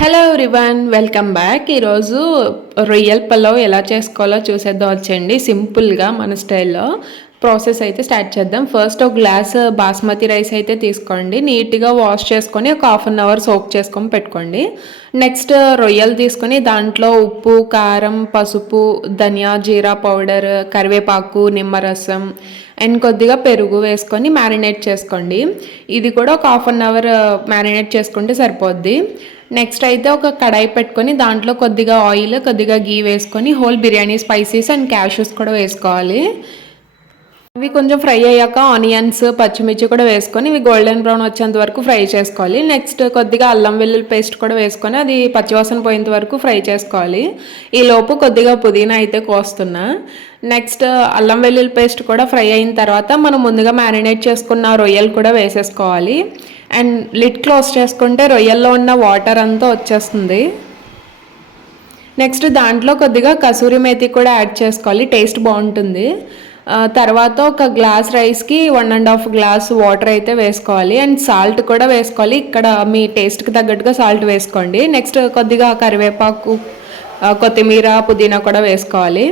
Hello everyone welcome back ఈరోజు రొయ్యల పలావ్ ఎలా చేసుకోవాలో చూసేద్దాం వచ్చండి సింపుల్గా మన స్టైల్లో ప్రాసెస్ అయితే స్టార్ట్ చేద్దాం. ఫస్ట్ ఒక గ్లాస్ బాస్మతి రైస్ అయితే తీసుకోండి. నీట్గా వాష్ చేసుకొని ఒక హాఫ్ అన్ అవర్ సోక్ చేసుకొని పెట్టుకోండి. నెక్స్ట్ రొయ్యలు తీసుకొని దాంట్లో ఉప్పు కారం పసుపు ధనియా జీరా పౌడర్ కరివేపాకు నిమ్మరసం అండ్ కొద్దిగా పెరుగు వేసుకొని మ్యారినేట్ చేసుకోండి. ఇది కూడా ఒక హాఫ్ అన్ అవర్ మ్యారినేట్ చేసుకుంటే సరిపోద్ది. నెక్స్ట్ అయితే ఒక కడాయి పెట్టుకొని దాంట్లో కొద్దిగా ఆయిల్ కొద్దిగా గీ వేసుకొని whole biryani spices and cashews కూడా వేసుకోవాలి. ఇవి కొంచెం ఫ్రై అయ్యాక ఆనియన్స్ పచ్చిమిర్చి కూడా వేసుకొని ఇవి గోల్డెన్ బ్రౌన్ వచ్చేంత వరకు ఫ్రై చేసుకోవాలి. నెక్స్ట్ కొద్దిగా అల్లం వెల్లుల్లి పేస్ట్ కూడా వేసుకొని అది పచ్చివాసన పోయేంత వరకు ఫ్రై చేసుకోవాలి. ఈ లోపు కొద్దిగా పుదీనా అయితే కోస్తున్నా. నెక్స్ట్ అల్లం వెల్లుల్లి పేస్ట్ కూడా ఫ్రై అయిన తర్వాత మనం ముందుగా మ్యారినేట్ చేసుకున్న రొయ్యలు కూడా వేసేసుకోవాలి. అండ్ లిడ్ క్లోజ్ చేసుకుంటే రొయ్యల్లో ఉన్న వాటర్ అంతా వచ్చేస్తుంది. నెక్స్ట్ దాంట్లో కొద్దిగా కసూరి మేతి కూడా యాడ్ చేసుకోవాలి. టేస్ట్ బాగుంటుంది. తర్వాత ఒక గ్లాస్ రైస్కి one and half glass water అయితే వేసుకోవాలి. అండ్ సాల్ట్ కూడా వేసుకోవాలి. ఇక్కడ మీ టేస్ట్కి తగ్గట్టుగా సాల్ట్ వేసుకోండి. నెక్స్ట్ కొద్దిగా కరివేపాకు కొత్తిమీర పుదీనా కూడా వేసుకోవాలి.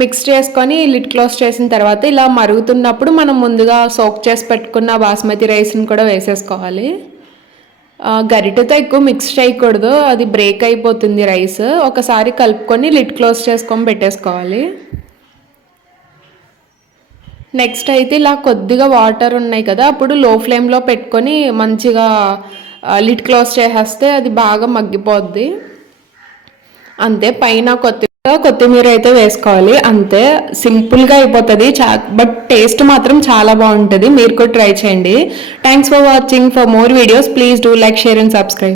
మిక్స్ చేసుకొని లిడ్ క్లోజ్ చేసిన తర్వాత ఇలా మరుగుతున్నప్పుడు మనం ముందుగా సోక్ చేసి పెట్టుకున్న బాస్మతి రైస్ని కూడా వేసేసుకోవాలి. గరిటెతో ఎక్కువ మిక్స్ చేయకూడదు. అది బ్రేక్ అయిపోతుంది రైస్. ఒకసారి కలుపుకొని లిడ్ క్లోజ్ చేసుకొని పెట్టేసుకోవాలి. నెక్స్ట్ అయితే ఇలా కొద్దిగా వాటర్ ఉన్నాయి కదా అప్పుడు లో ఫ్లేమ్లో పెట్టుకొని మంచిగా లిడ్ క్లోజ్ చేసేస్తే అది బాగా మగ్గిపోద్ది. అంతే పైన కొత్తిమీర కొత్తిమీర అయితే వేసుకోవాలి. అంతే సింపుల్గా అయిపోతుంది. చా బట్ టేస్ట్ మాత్రం చాలా బాగుంటుంది. మీరు కూడా ట్రై చేయండి. Thanks for watching for more videos please do like share and subscribe